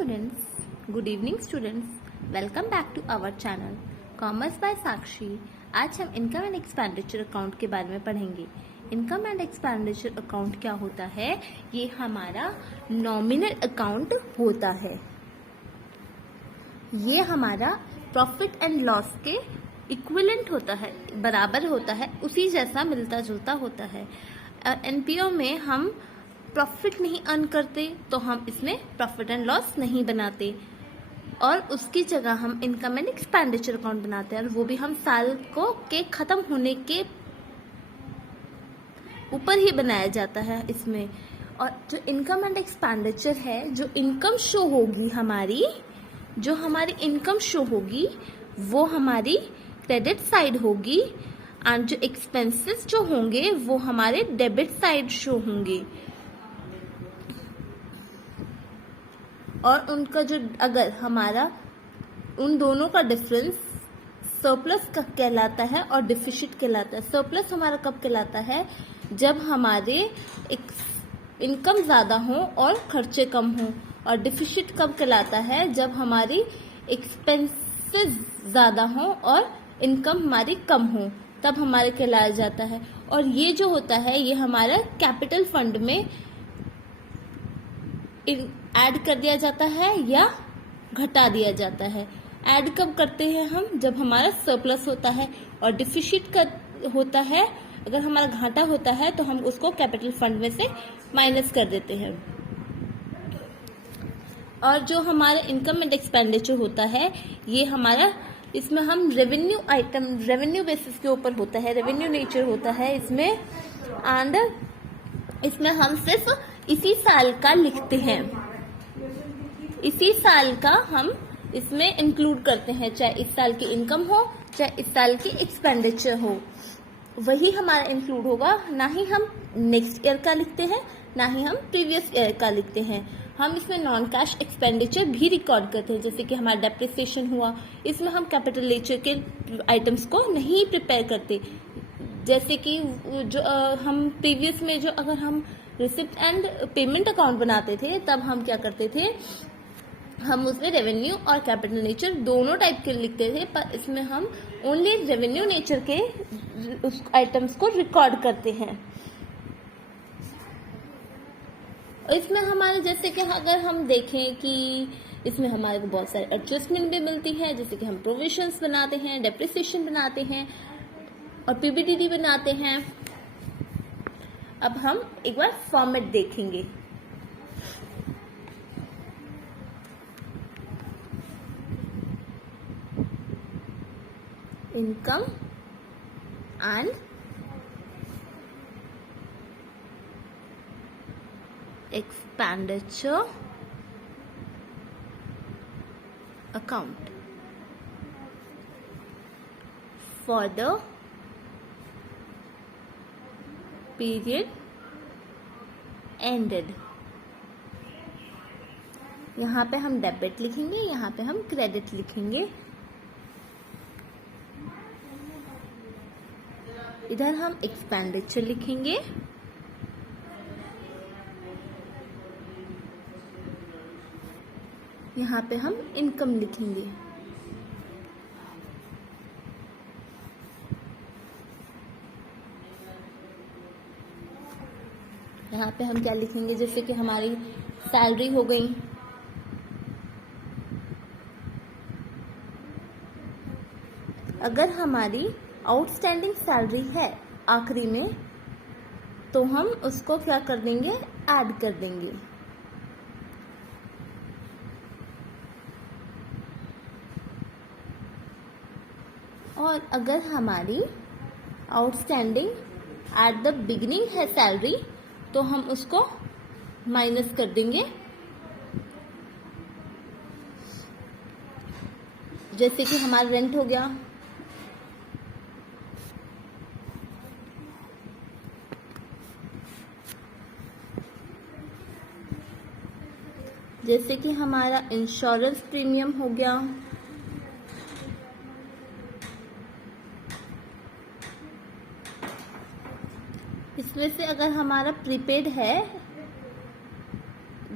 students, good evening students, welcome back to our channel Commerce by साक्षी। आज हम income and expenditure account के बारे में पढ़ेंगे। इनकम एंड एक्सपेंडिचर अकाउंट क्या होता है? ये हमारा नॉमिनल अकाउंट होता है। ये हमारा प्रॉफिट एंड लॉस के इक्विवेलेंट होता है, बराबर होता है, उसी जैसा मिलता जुलता होता है। एनपीओ में हम प्रॉफिट नहीं अर्न करते तो हम इसमें प्रॉफिट एंड लॉस नहीं बनाते और उसकी जगह हम इनकम एंड एक्सपेंडिचर अकाउंट बनाते हैं और वो भी हम साल को के खत्म होने के ऊपर ही बनाया जाता है इसमें। और जो इनकम एंड एक्सपेंडिचर है, जो इनकम शो होगी हमारी, जो हमारी इनकम शो होगी वो हमारी क्रेडिट साइड होगी और जो एक्सपेंसेस जो होंगे वो हमारे डेबिट साइड शो होंगे। और उनका जो अगर हमारा उन दोनों का डिफरेंस सरप्लस का कहलाता है और डिफिसिट कहलाता है। सरप्लस हमारा कब कहलाता है? जब हमारे इनकम ज़्यादा हो और खर्चे कम हो। और डिफिसिट कब कहलाता है? जब हमारी एक्सपेंसेस ज़्यादा हो और इनकम हमारी कम हो, तब हमारे कहलाया जाता है। और ये जो होता है ये हमारा कैपिटल फंड में ऐड कर दिया जाता है या घटा दिया जाता है। ऐड कब करते हैं हम? जब हमारा सरप्लस होता है। और डिफिसिट होता है अगर हमारा घाटा होता है तो हम उसको कैपिटल फंड में से माइनस कर देते हैं। और जो हमारा इनकम एंड एक्सपेंडिचर होता है ये हमारा, इसमें हम रेवेन्यू आइटम, रेवेन्यू बेसिस के ऊपर होता है, रेवेन्यू नेचर होता है इसमें। एंड इसमें हम सिर्फ इसी साल का लिखते हैं, इसी साल का हम इसमें इंक्लूड करते हैं, चाहे इस साल की इनकम हो चाहे इस साल की एक्सपेंडिचर हो, वही हमारा इंक्लूड होगा। ना ही हम नेक्स्ट ईयर का लिखते हैं ना ही हम प्रीवियस ईयर का लिखते हैं। हम इसमें नॉन कैश एक्सपेंडिचर भी रिकॉर्ड करते हैं, जैसे कि हमारा डेप्रिसिएशन हुआ, इसमें हम कैपिटल नेचर के आइटम्स को नहीं प्रिपेयर करते। जैसे कि जो हम प्रीवियस में जो अगर हम रिसिप्ट एंड पेमेंट अकाउंट बनाते थे तब हम क्या करते थे, हम उसमें रेवेन्यू और कैपिटल नेचर दोनों टाइप के लिखते थे, पर इसमें हम ओनली रेवेन्यू नेचर के उस आइटम्स को रिकॉर्ड करते हैं। इसमें हमारे जैसे कि अगर हम देखें कि इसमें हमारे को बहुत सारे एडजस्टमेंट भी मिलती है, जैसे कि हम प्रोविजंस बनाते हैं, डेप्रिसिएशन बनाते हैं और पीबीडीडी बनाते हैं। अब हम एक बार फॉर्मेट देखेंगे। Income and expenditure account for the period ended. यहाँ पे हम डेबिट लिखेंगे, यहाँ पे हम क्रेडिट लिखेंगे। इधर हम एक्सपेंडिचर लिखेंगे, यहाँ पे हम इनकम लिखेंगे। यहाँ पे हम क्या लिखेंगे, जैसे कि हमारी सैलरी हो गई, अगर हमारी आउटस्टैंडिंग सैलरी है आखिरी में तो हम उसको क्या कर देंगे, ऐड कर देंगे। और अगर हमारी आउटस्टैंडिंग एट द बिगिनिंग है सैलरी तो हम उसको माइनस कर देंगे। जैसे कि हमारा रेंट हो गया, जैसे कि हमारा इंश्योरेंस प्रीमियम हो गया, इसमें से अगर हमारा प्रीपेड है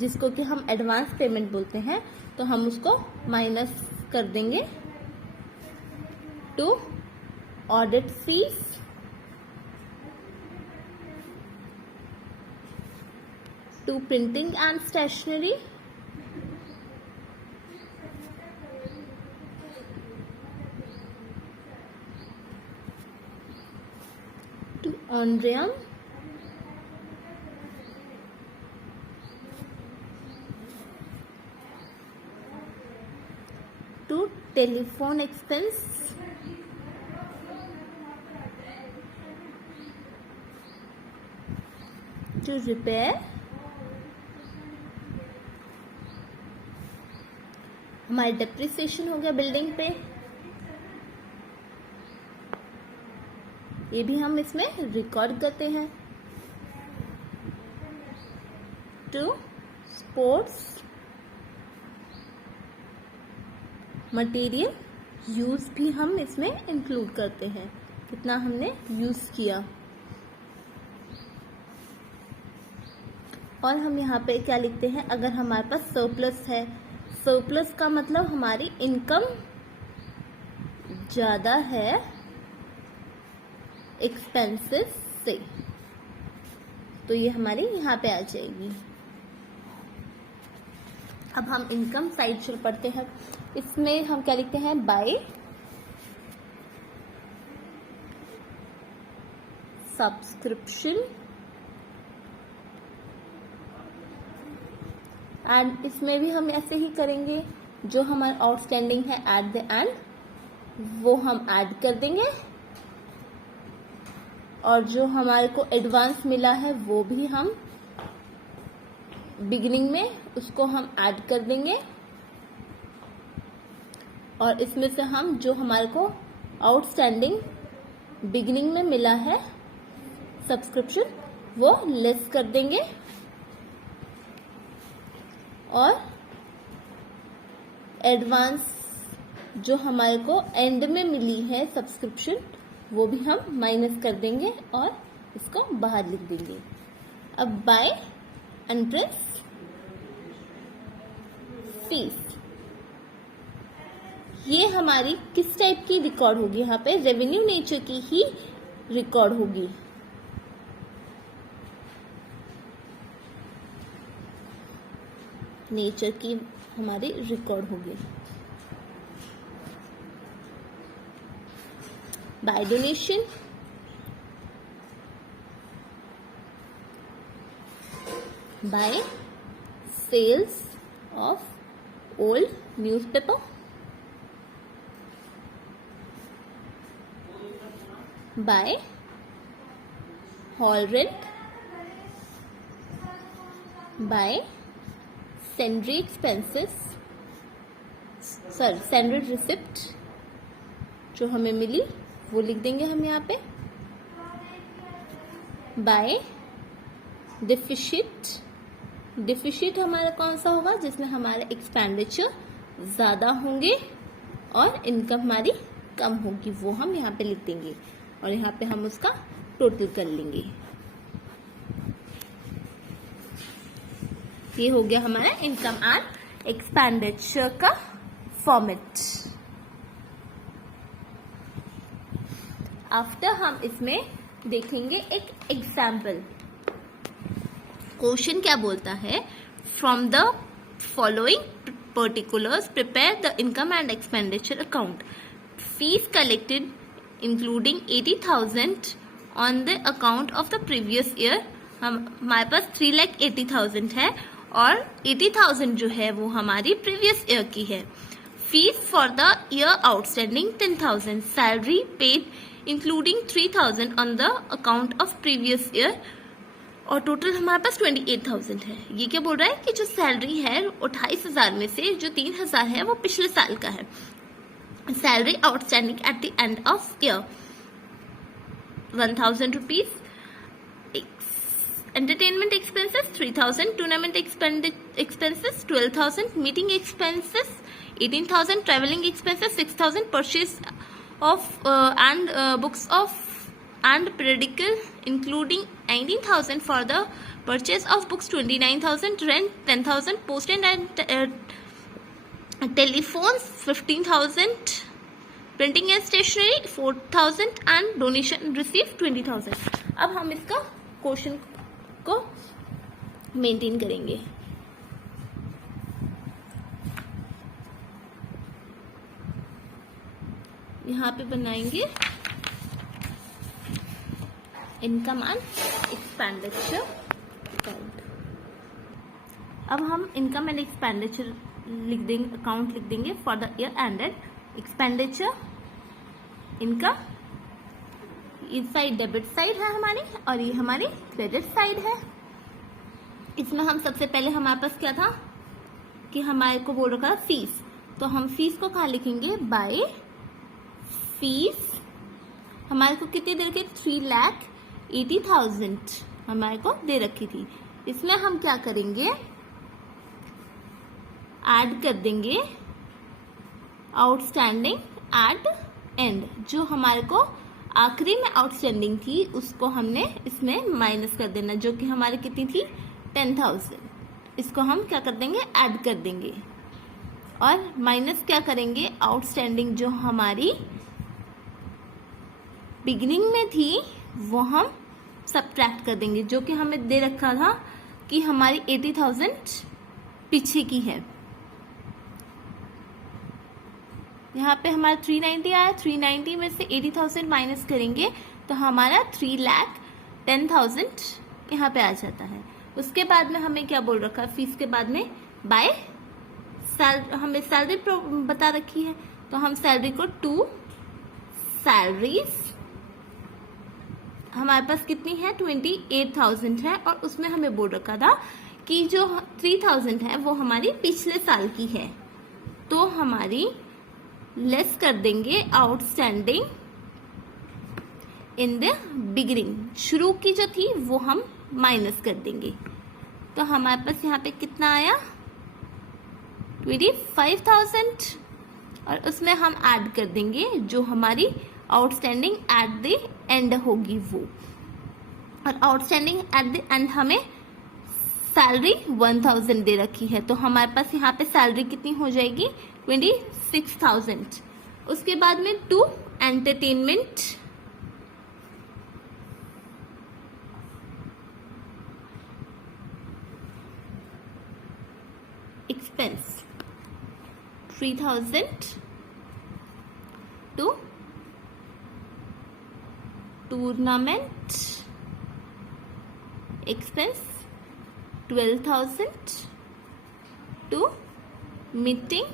जिसको कि हम एडवांस पेमेंट बोलते हैं, तो हम उसको माइनस कर देंगे to audit fees, to printing and stationery, to honorarium, to telephone expense, to repair, हमारी डेप्रिसिएशन हो गया बिल्डिंग पे, ये भी हम इसमें रिकॉर्ड करते हैं, टू स्पोर्ट्स मटेरियल यूज भी हम इसमें इंक्लूड करते हैं, कितना हमने यूज किया। और हम यहाँ पे क्या लिखते हैं, अगर हमारे पास सरप्लस है, सरप्लस का मतलब हमारी इनकम ज़्यादा है एक्सपेंसेस से, तो ये हमारी यहाँ पे आ जाएगी। अब हम इनकम साइड चल पढ़ते हैं, इसमें हम क्या लिखते हैं, बाय सब्सक्रिप्शन, एंड इसमें भी हम ऐसे ही करेंगे, जो हमारा आउटस्टैंडिंग है एट द एंड वो हम ऐड कर देंगे, और जो हमारे को एडवांस मिला है वो भी हम बिगिनिंग में उसको हम ऐड कर देंगे, और इसमें से हम जो हमारे को आउटस्टैंडिंग बिगिनिंग में मिला है सब्सक्रिप्शन वो लेस कर देंगे, और एडवांस जो हमारे को एंड में मिली है सब्सक्रिप्शन वो भी हम माइनस कर देंगे और इसको बाहर लिख देंगे। अब बाय एंट्रेंस फीस, ये हमारी किस टाइप की रिकॉर्ड होगी, यहाँ पे रेवेन्यू नेचर की ही रिकॉर्ड होगी। नेचर की हमारी रिकॉर्ड होगी। By donation, by sales of old newspaper, by hall rent, by salary expenses, salary receipt जो हमें मिली वो लिख देंगे हम यहाँ पे, बाय डिफिशिट, डिफिशिट हमारा कौन सा होगा, जिसमें हमारे एक्सपेंडिचर ज़्यादा होंगे और इनकम हमारी कम होगी, वो हम यहाँ पे लिख देंगे, और यहाँ पे हम उसका टोटल कर लेंगे। ये हो गया हमारा इनकम एंड एक्सपेंडिचर का फॉर्मेट। आफ्टर हम इसमें देखेंगे एक एग्जाम्पल। क्वेश्चन क्या बोलता है, from the following particulars prepare the income and expenditure account, fees collected including 80,000 on the account of the previous year. हमारे पास 3,80,000 है और 80,000 जो है वो हमारी प्रीवियस ईयर की है। Fees for the year outstanding 10,000, salary paid including 3,000 on the account of previous year, और टोटल हमारे पास 28,000 है। ये क्या बोल रहा है कि जो सैलरी है 28,000 में से जो 3,000 है वो पिछले साल का है। Salary outstanding at the end of year 1,000 rupees, entertainment expenses 3,000, tournament expenses 12,000, meeting expenses 18,000, traveling expenses 6,000, purchase of and books of and periodical including 19,000 for the purchase of books, 29,000 rent, 10,000 postage and telephones, 15,000 printing and stationery, 4,000 and donation received 20,000. अब हम इसका question को maintain करेंगे. यहाँ पे बनाएंगे income and expenditure account. अब हम इनकम एंड एक्सपेंडिचर लिख देंगे, अकाउंट लिख देंगे for the year ended. Expenditure, income, इस साइड डेबिट साइड है हमारी और ये हमारी क्रेडिट साइड है. इसमें हम सबसे पहले हमारे पास क्या था कि हमारे को बोल रखा फीस, तो हम फीस को कहाँ लिखेंगे, बाय फीस. हमारे को कितनी दे रखी, 3,80,000 हमारे को दे रखी थी. इसमें हम क्या करेंगे, ऐड कर देंगे आउटस्टैंडिंग एट एंड. जो हमारे को आखिरी में आउटस्टैंडिंग थी उसको हमने इसमें माइनस कर देना, जो कि हमारी कितनी थी, 10,000. इसको हम क्या कर देंगे, ऐड कर देंगे और माइनस क्या करेंगे, आउटस्टैंडिंग जो हमारी बिगिनिंग में थी वो हम सबट्रैक्ट कर देंगे, जो कि हमें दे रखा था कि हमारी 80,000 पीछे की है. यहाँ पे हमारा 390 आया, 390 में से 80,000 माइनस करेंगे तो हमारा 3,10,000 यहाँ पे आ जाता है. उसके बाद में हमें क्या बोल रखा है, फीस के बाद में बाय हमें सैलरी बता रखी है, तो हम सैलरी को 2 सैलरीज, हमारे पास कितनी है, 28,000 है और उसमें हमें बोल रखा था कि जो 3,000 है वो हमारी पिछले साल की है, तो हमारी लेस कर देंगे आउटस्टैंडिंग इन द बिगिनिंग. शुरू की जो थी वो हम माइनस कर देंगे, तो हमारे पास यहाँ पे कितना आया, 25,000 और उसमें हम ऐड कर देंगे जो हमारी आउटस्टैंडिंग एट द एंड होगी वो. और आउटस्टैंडिंग एट द एंड हमें सैलरी 1,000 दे रखी है, तो हमारे पास यहाँ पे सैलरी कितनी हो जाएगी, 26,000. उसके बाद में 2 entertainment, expense 3,000, 2 tournament expense 12,000, 2 meeting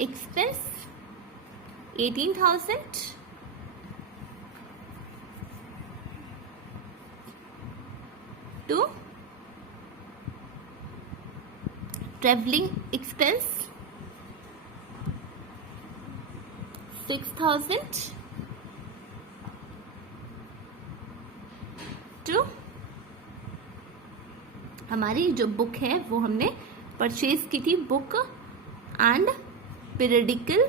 expense 18,000, 2 travelling expense 6,000, 2 हमारी जो बुक है वो हमने परचेज की थी, बुक एंड पीरियडिकल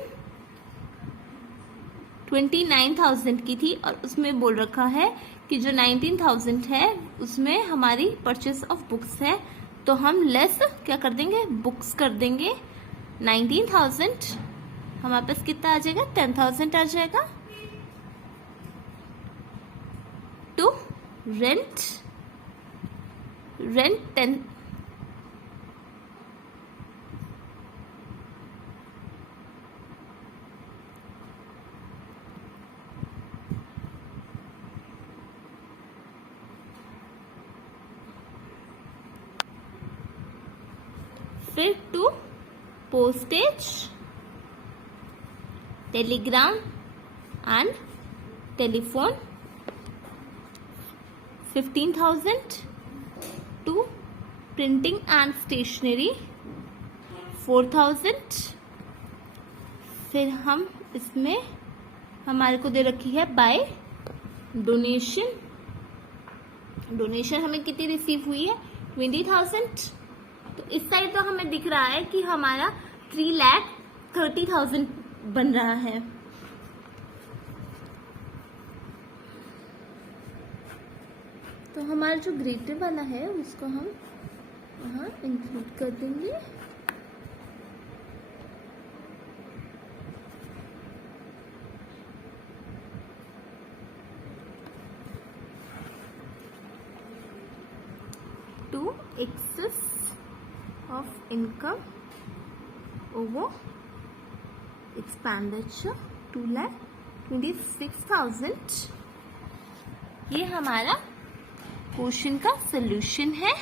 29,000 की थी और उसमें बोल रखा है कि जो 19,000 है उसमें हमारी परचेज ऑफ बुक्स है, तो हम लेस क्या कर देंगे, बुक्स कर देंगे. 19,000 हमारे पास कितना आ जाएगा, 10,000 आ जाएगा. टू रेंट 10, फिर 2 postage, telegram and telephone 15,000, 2 printing and stationery 4,000. फिर हम इसमें हमारे को दे रखी है बाय डोनेशन. डोनेशन हमें कितनी रिसीव हुई है, 20,000. तो इस साइड तो हमें दिख रहा है कि हमारा 3,30,000 बन रहा है. तो हमारा जो ग्रेटर वाला है उसको हम वहाँ इंक्लूड कर देंगे। To excess of income over expenditure 2,26,000। ये हमारा क्वेश्चन का सॉल्यूशन है।